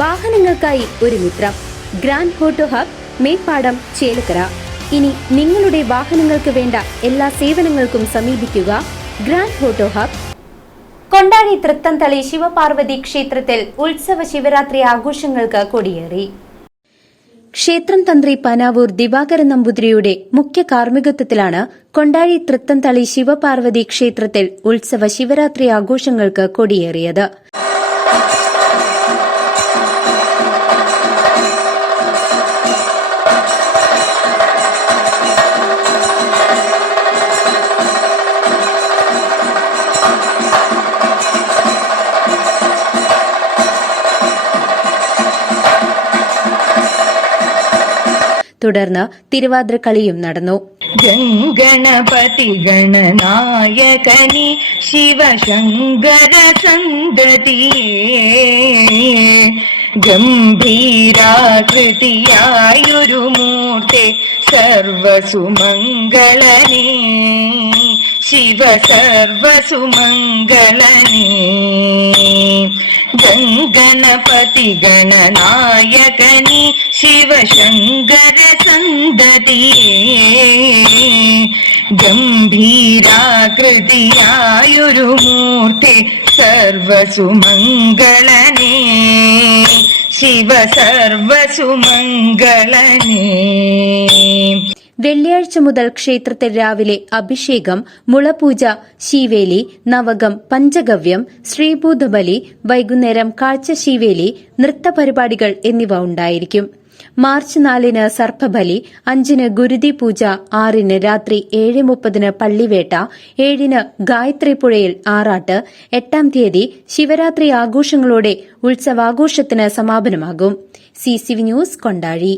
വാഹനങ്ങൾക്കായി ഒരു മിത്രം. Grand auto hub Meppadam Chelakkara. ഇനി നിങ്ങളുടെ വാഹനങ്ങൾക്ക് വേണ്ട എല്ലാ സേവനങ്ങൾക്കും സമീപിക്കുക grand auto hub. Kondazhi തൃത്തന്തളി Shivaparvathi ക്ഷേത്രത്തിൽ ഉത്സവ ശിവരാത്രി ആഘോഷങ്ങൾക്ക് കൊടിയേറി. ക്ഷേത്രം തന്ത്രി പനാവൂർ ദിവാകരൻ നമ്പൂതിരിയുടെ മുഖ്യ കാർമ്മികത്വത്തിലാണ് കൊണ്ടാഴി തൃത്തന്തളി ശിവപാർവതി ക്ഷേത്രത്തിൽ ഉത്സവ ശിവരാത്രി ആഘോഷങ്ങൾക്ക് കൊടിയേറിയത്. തുടർന്ന് തിരുവാതിരക്കളിയും നടന്നു. ഗണപതി ഗണനായകനി ശിവശങ്കര ഗംഭീരാകൃതിയായൊരു മൂർത്തെ സർവസുമംഗളനേ ശിവ സർവസുമംഗളനേ ഗംഗണപതി ഗണനായകനി ശിവശങ്കര സന്തതി ഗംഭീരാകൃതിയായൊരു മൂർത്തി സർവസുമംഗളനേ ശിവ സർവസുമംഗളനേ വെള്ളിയാഴ്ച മുതൽ ക്ഷേത്രത്തിൽ രാവിലെ അഭിഷേകം മുളപൂജ ശീവേലി നവകം പഞ്ചഗവ്യം ശ്രീഭൂതബലി വൈകുന്നേരം കാഴ്ച ശീവേലി നൃത്തപരിപാടികൾ എന്നിവ ഉണ്ടായിരിക്കും. മാർച്ച് നാലിന് സർപ്പബലി അഞ്ചിന് ഗുരുതി പൂജ ആറിന് രാത്രി ഏഴ് മുപ്പതിന് പള്ളിവേട്ട ഏഴിന് ഗായത്രി ഗായത്രിപ്പുഴയിൽ ആറാട്ട് എട്ടാം തീയതി ശിവരാത്രി ആഘോഷങ്ങളോടെ ഉത്സവാഘോഷത്തിന് സമാപനമാകും. C news Kondazhi.